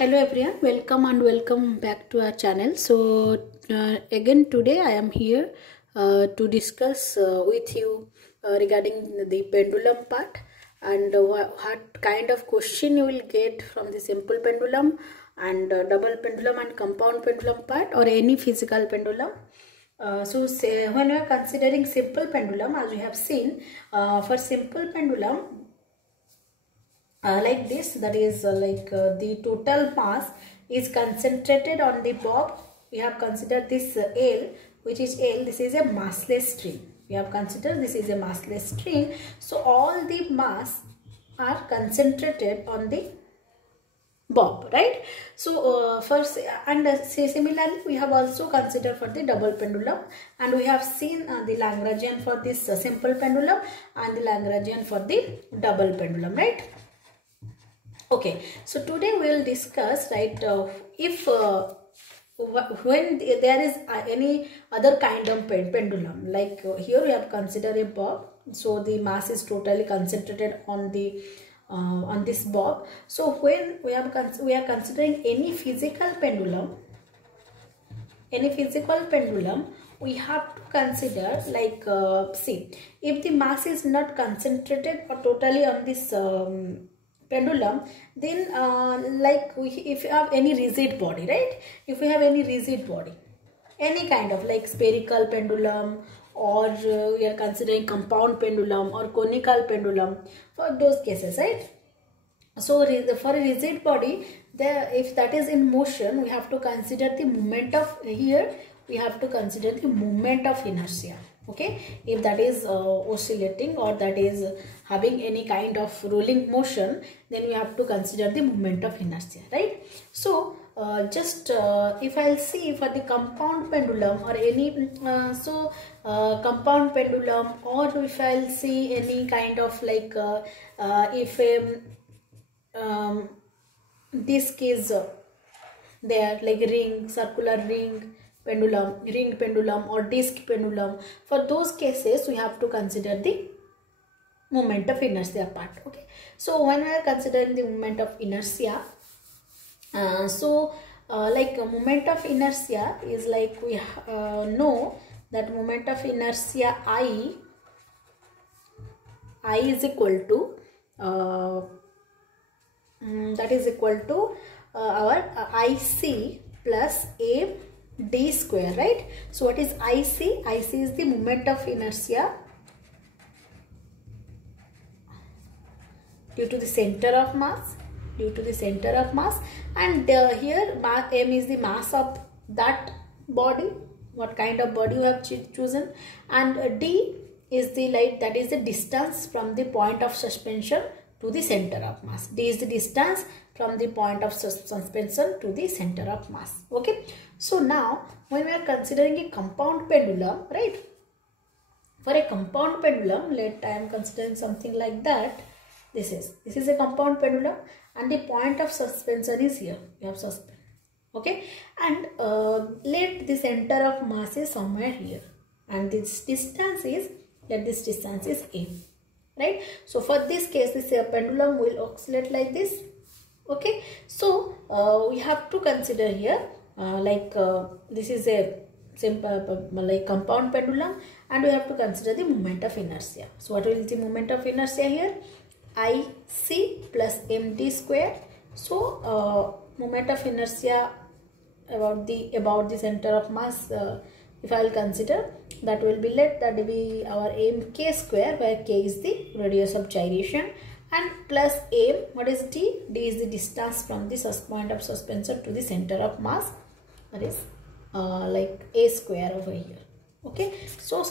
Hello everyone, welcome and welcome back to our channel. Again today I am here to discuss with you regarding the pendulum part and what kind of question you will get from the simple pendulum and double pendulum and compound pendulum part or any physical pendulum. Say when we are considering simple pendulum, as we have seen, for simple pendulum like this, that is the total mass is concentrated on the bob. We have considered this L, which is L. This is a massless string. We have considered this is a massless string. So all the mass are concentrated on the bob, right? So similarly we have also considered for the double pendulum, and we have seen the Lagrangian for this simple pendulum and the Lagrangian for the double pendulum, right? Okay, so today we will discuss, right, if when there is any other kind of pendulum, like here we have considered a bob, so the mass is totally concentrated on the on this bob. So when we are considering any physical pendulum, we have to consider, like see, if the mass is not concentrated or totally on this pendulum, then if you have any rigid body, right, if we have any rigid body, any kind of like spherical pendulum, or we are considering compound pendulum or conical pendulum, for those cases, right? So for a rigid body, if that is in motion, we have to consider the moment of, here we have to consider the moment of inertia. Okay, if that is oscillating or that is having any kind of rolling motion, then we have to consider the moment of inertia, right? So if I'll see for the compound pendulum or any compound pendulum, or if I'll see any kind of like if disc is there, like ring, circular ring pendulum, ring pendulum or disc pendulum, for those cases we have to consider the moment of inertia part. Okay, so when we are considering the moment of inertia, like a moment of inertia is like we know that moment of inertia I is equal to that is equal to our IC plus a d square, right? So what is IC? IC is the moment of inertia due to the center of mass, and here m is the mass of that body, what kind of body you have chosen, and d is the, like, that is the distance from the point of suspension to the center of mass. D is the distance from the point of suspension to the center of mass. Okay, so now when we are considering a compound pendulum, right, for a compound pendulum, I am considering something like that. This is a compound pendulum, and the point of suspension is here. You have suspend. Okay, and let the center of mass is somewhere here, and this distance is, let this distance is a, right? So for this case, this pendulum will oscillate like this. Okay, so we have to consider here this is a simple like compound pendulum, and we have to consider the moment of inertia. So what will be the moment of inertia here? IC plus md square. So moment of inertia about the center of mass, if I will consider, that will be, let that be our mk square, where k is the radius of gyration, and plus m, what is d? D is the distance from the point of suspension to the center of mass, that is like a square over here. Okay, so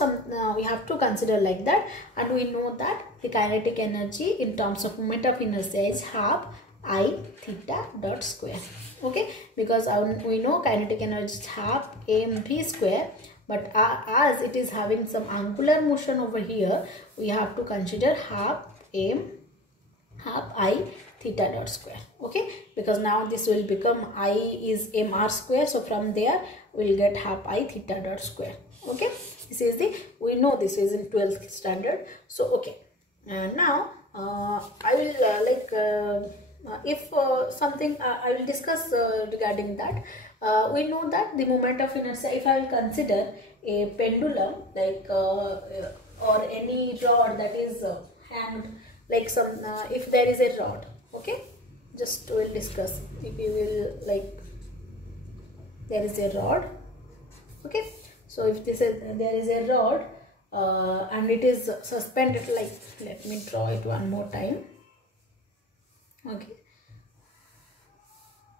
we have to consider like that, and we know that the kinetic energy in terms of moment of inertia is half I theta dot square. Okay, because we know kinetic energy is half mv square, but as it is having some angular motion over here, we have to consider half I theta dot square. Okay, because now this will become I is mr square, so from there we will get half I theta dot square. Okay, this is the, we know this is in 12th standard. So okay, now I will if something I will discuss regarding that. We know that the moment of inertia, if I will consider a pendulum like or any rod that is hanged, like some if there is a rod, okay, just we'll discuss. If you will, like, there is a rod, okay, so if this is, there is a rod and it is suspended, like, let me draw it one more time. Okay,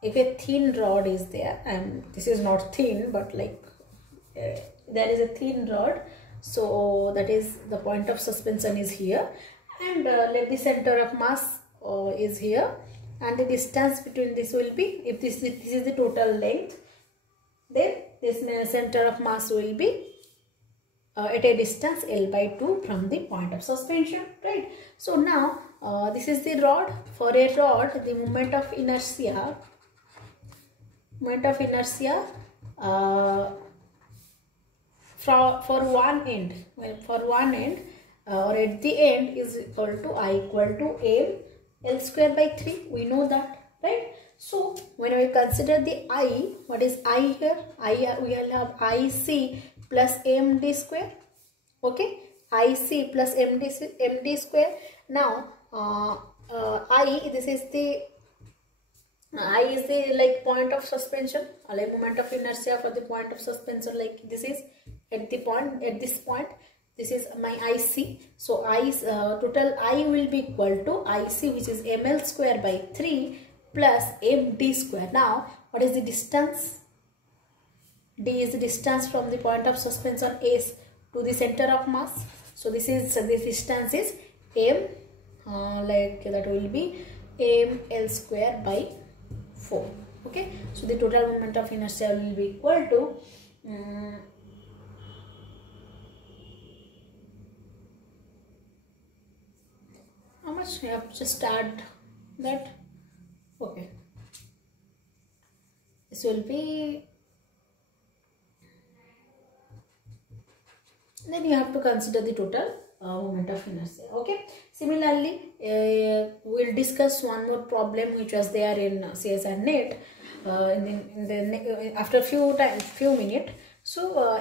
if a thin rod is there, and this is not thin, but like there is a thin rod, so that is the point of suspension is here, and let the center of mass is here, and the distance between this will be, if this is the total length, then this center of mass will be at a distance L by 2 from the point of suspension, right? So now this is the rod. For a rod, the moment of inertia for one end, or at the end is equal to I equal to M L square by 3. We know that, right? So when we consider the I, what is I here? We will have IC plus MD square. Okay, IC plus MD square. Now I is the like point of suspension, like moment of inertia for the point of suspension, like this is at the point, at this point, this is my IC. So total I will be equal to IC, which is ML square by 3 plus MD square. Now what is the distance? D is the distance from the point of suspension S to the center of mass. So this distance is M, like that will be ML square by 4. Okay, so the total moment of inertia will be equal to how much? I have just add that. Okay, this will be, then you have to consider the total moment of inertia. Okay, similarly we'll discuss one more problem which was there in CSIR NET after few minutes. So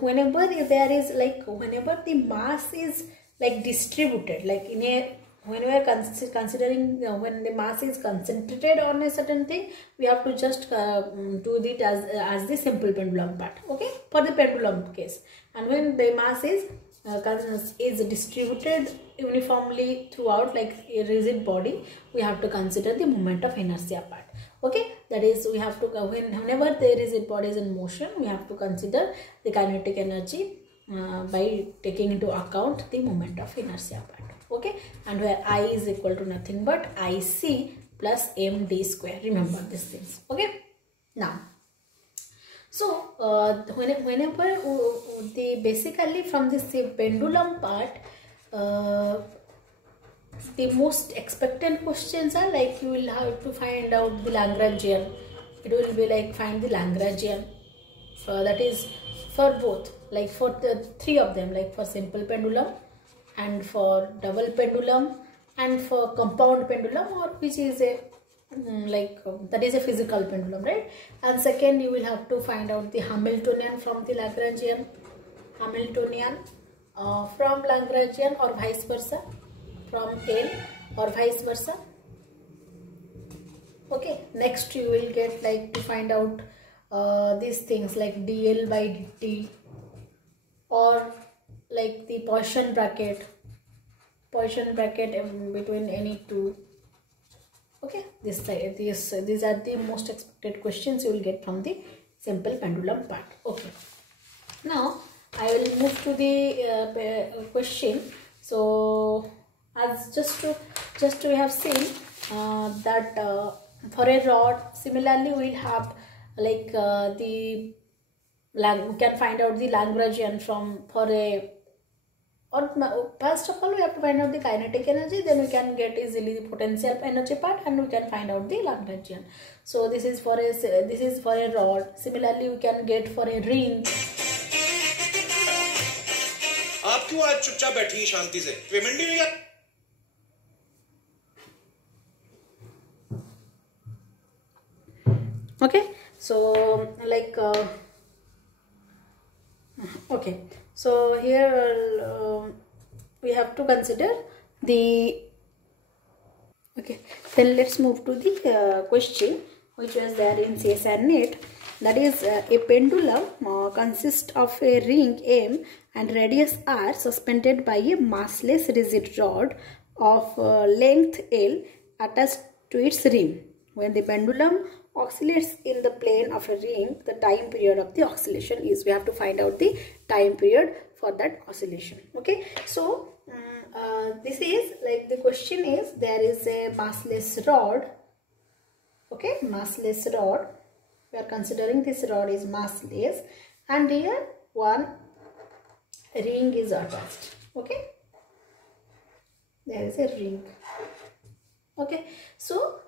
whenever there is, like, whenever the mass is like distributed, like in a, when we are considering when the mass is concentrated on a certain thing, we have to just do it as the simple pendulum part, okay, for the pendulum case. And when the mass is distributed uniformly throughout, like a rigid body, we have to consider the moment of inertia part. Okay, that is, we have to, whenever the rigid body is in motion, we have to consider the kinetic energy by taking into account the moment of inertia part. Okay, and where I is equal to nothing but IC plus MD square. Remember these things. Okay, now, so whenever the basically from this pendulum part, the most expected questions are like, you will have to find out the Lagrangian. It will be like find the Lagrangian. So that is for both, like for the three of them, like for simple pendulum, and for double pendulum, and for compound pendulum, or which is a that is a physical pendulum, right? And second, you will have to find out the Hamiltonian from the Lagrangian, Hamiltonian from Lagrangian, or vice versa, from L or vice versa. Okay, next you will get like to find out these things like dl by dt, or like the Poisson bracket between any two. Okay, these are the most expected questions you will get from the simple pendulum part. Okay, now I will move to the question. So as just we have seen that for a rod, similarly we will have like we can find out the Lagrangian for a, or first of all we have to find out the kinetic energy, then we can get easily the potential energy part, and we can find out the Lagrangian. So this is for a rod. Similarly we can get for a ring. आप क्यों आज चुपचाप बैठी हैं शांति से? Payment नहीं हुई? Okay, so like okay, so here we have to consider the okay. Then let's move to the question which was there in CSIR NET. That is a pendulum consists of a ring M and radius R suspended by a massless rigid rod of length L attached to its rim. When the pendulum oscillates in the plane of a ring, the time period of the oscillation is, we have to find out the time period for that oscillation. Okay, so this is like, the question is, there is a massless rod. Okay, massless rod, we are considering this rod is massless, and here one ring is attached. Okay, there is a ring. Okay, so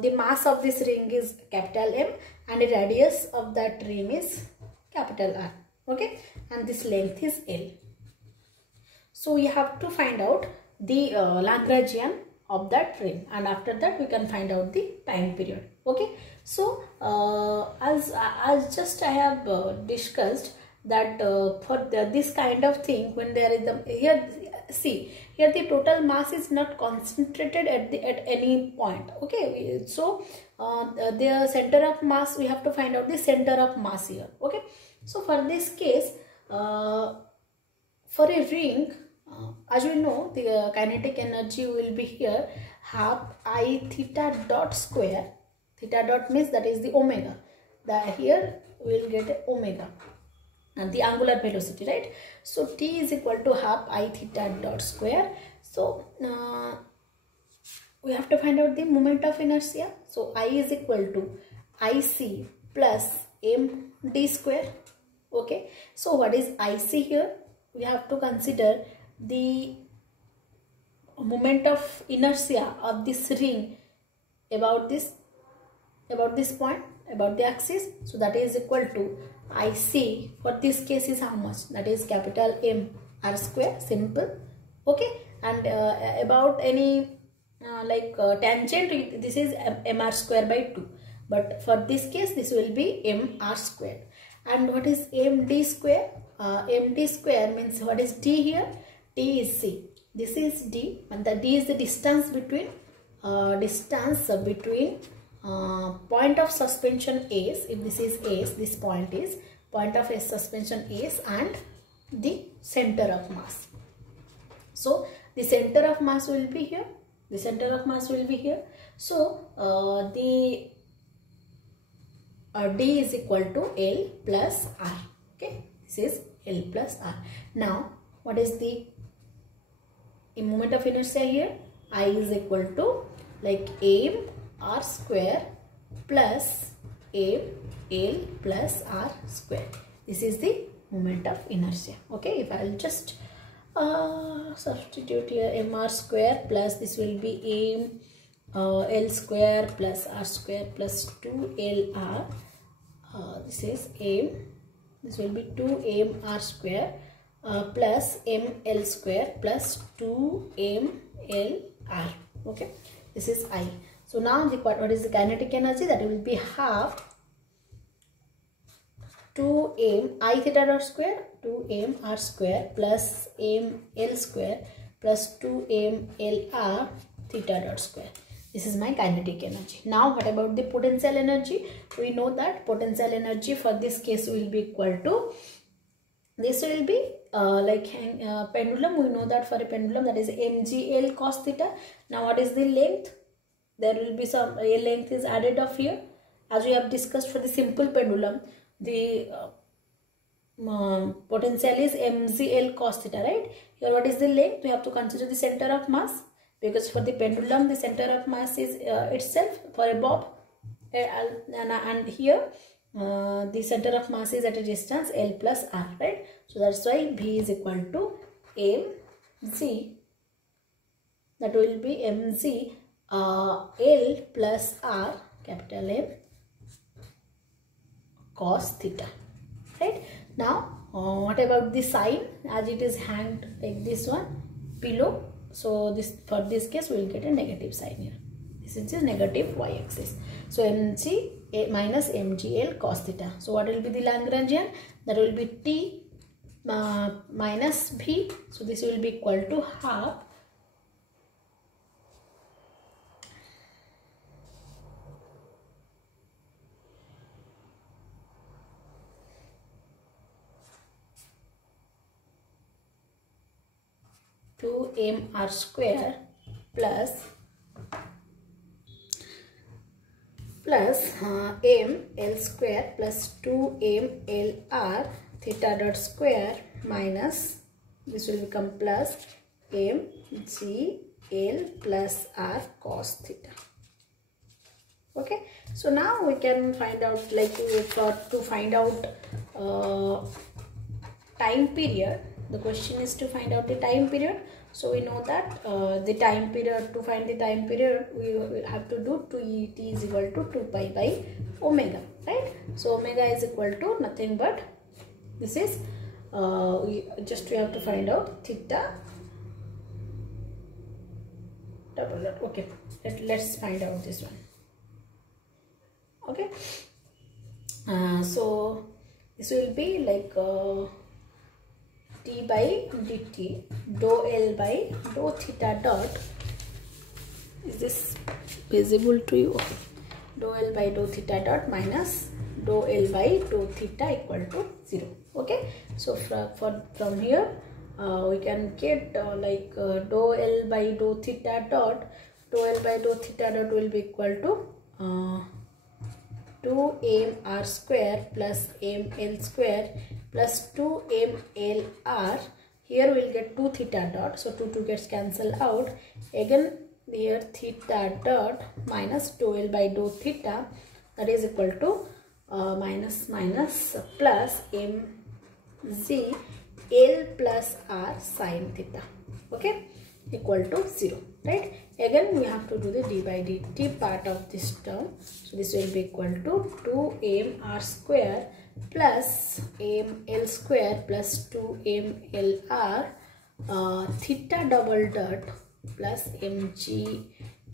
the mass of this ring is capital M and the radius of that ring is capital R. Okay, and this length is L. So we have to find out the Lagrangian of that ring, and after that we can find out the time period. Okay, so as just I have discussed that for this kind of thing, when there is the here, see here the total mass is not concentrated at any point. Okay, so the center of mass, we have to find out the center of mass here. Okay, so for this case, for a ring, as we know, the kinetic energy will be here half I theta dot square. Theta dot means that is the omega. Here we will get omega and the angular velocity, right? So T is equal to half I theta dot square. So we have to find out the moment of inertia. So I is equal to IC plus MD square. Okay, so what is IC here? We have to consider the moment of inertia of this ring about this point, about the axis. So that is equal to IC, for this case is how much? That is capital M R square, simple. Okay, and about any tangent, this is M R square by 2, but for this case this will be M R square. And what is MD square? MD square means, what is D here? D is C. This is D, and the D is the distance between point of suspension S. If this is S, this point is point of suspension S, and the center of mass. So the center of mass will be here. The center of mass will be here. So the D is equal to L plus R. Okay, this is L plus R. Now what is the moment of inertia here? I is equal to like M R square plus M L plus R square. This is the moment of inertia. Okay, if I will just substitute here M R square plus, this will be M L square plus R square plus 2 LR. This is M. This will be 2 MR square plus ML square plus 2 MLR. Okay, this is I. So now what is the kinetic energy? That will be half 2m I theta dot square 2mr square plus ml square plus 2mlr theta dot square. This is my kinetic energy. Now what about the potential energy? We know that potential energy for this case will be equal to, this will be pendulum. We know that for a pendulum, that is mgl cos theta. Now what is the length? There will be some length is added of here, as we have discussed for the simple pendulum. The potential is mgl cos theta, right? Here what is the length? We have to consider the center of mass, because for the pendulum the center of mass is itself for a bob, and here the center of mass is at a distance L plus R, right? So that's why V is equal to mg, that will be mg L plus R, capital M cos theta, right? Now what about the sign? As it is hanged like this one below, so this, for this case we will get a negative sign here. This This is the negative y-axis. So mg minus mgl cos theta. So what will be the Lagrangian? That will be t minus v. So this will be equal to half mr square plus ml square plus 2mlr theta dot square minus, this will become plus mgl plus r cos theta. Okay, so now we can find out, like to find out time period. The question is to find out the time period. So we know that the time period, to find the time period, we will have to do t is equal to 2 pi by omega, right? So omega is equal to nothing but, this is we have to find out theta double dot. Okay, let's find out this one. Okay, so this will be like t by dt dou L by dou theta dot. Is this visible to you? Okay. Dou L by dou theta dot minus dou L by dou theta equal to 0. Okay. So from here we can get dou L by dou theta dot. Dou L by dou theta dot will be equal to 2mr square plus ml square plus 2mlr. Here we will get 2 theta dot, so 2 gets cancelled out. Again here theta dot minus dou L by dou theta, that is equal to minus plus mg L plus r sin theta. Okay, equal to 0, right? Again we have to do the d by dt part of this term. So this will be equal to 2mr square plus ml square plus 2mlr theta double dot plus mg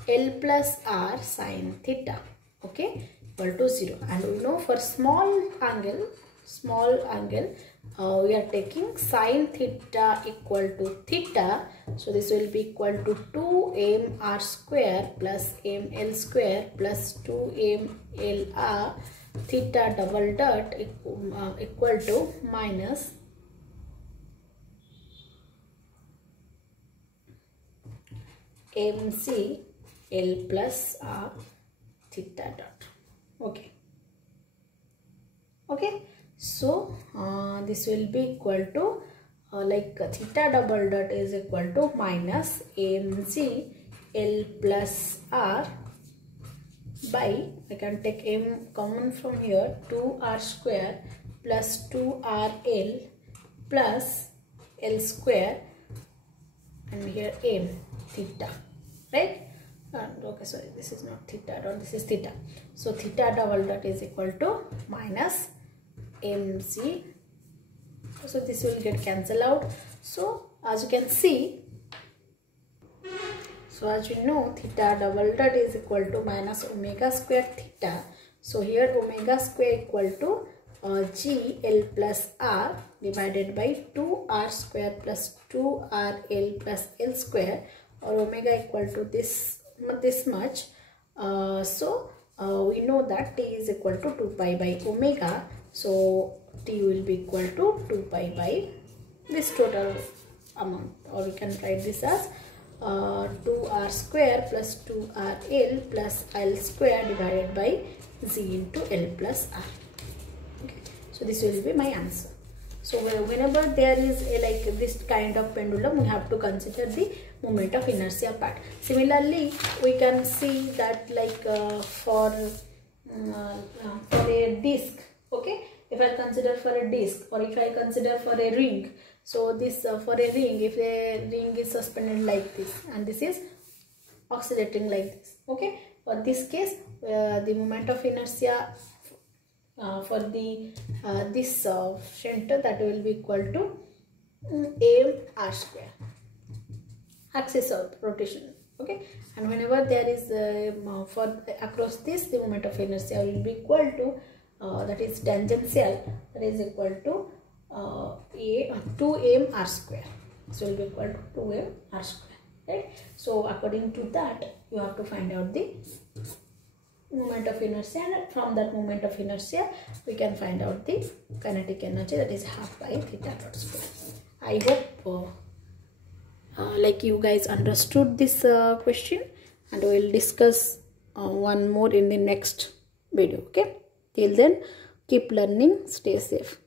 L plus r sin theta. Okay, equal to 0. And we know for small angle we are taking sin theta equal to theta. So this will be equal to 2mr square plus ml square plus 2mlr theta double dot equal to minus mc L plus r theta dot. Okay. Okay. So this will be equal to theta double dot is equal to minus mg L plus r by, I can take m common from here, 2r square plus 2rl plus L square and here m theta, right? Okay, sorry, this is not theta dot, this is theta. So theta double dot is equal to minus mc. So this will get cancelled out. So as you can see, so as you know, theta double dot is equal to minus omega square theta. So here omega square equal to g L plus r divided by 2r square plus 2rl plus L square, or omega equal to this much. So we know that t is equal to 2 pi by omega. So t will be equal to 2 pi by this total amount, or we can write this as 2r square plus 2rl plus L square divided by z into L plus r. Okay. So this will be my answer. So whenever there is a this kind of pendulum, we have to consider the moment of inertia part. Similarly, we can see that for a disc. Okay, if I consider for a disc, or if I consider for a ring. So this for a ring, if a ring is suspended like this and this is oscillating like this. Okay, for this case the moment of inertia for the this center, that will be equal to m r square, axis of rotation, Okay, and whenever there is for across this, the moment of inertia will be equal to that is tangential, that is equal to 2m r square. So it will be equal to 2m r square, right? So according to that, you have to find out the moment of inertia, and from that moment of inertia we can find out the kinetic energy, that is half pi theta dot square. I hope like you guys understood this question, and we will discuss one more in the next video. Okay, till then keep learning, stay safe.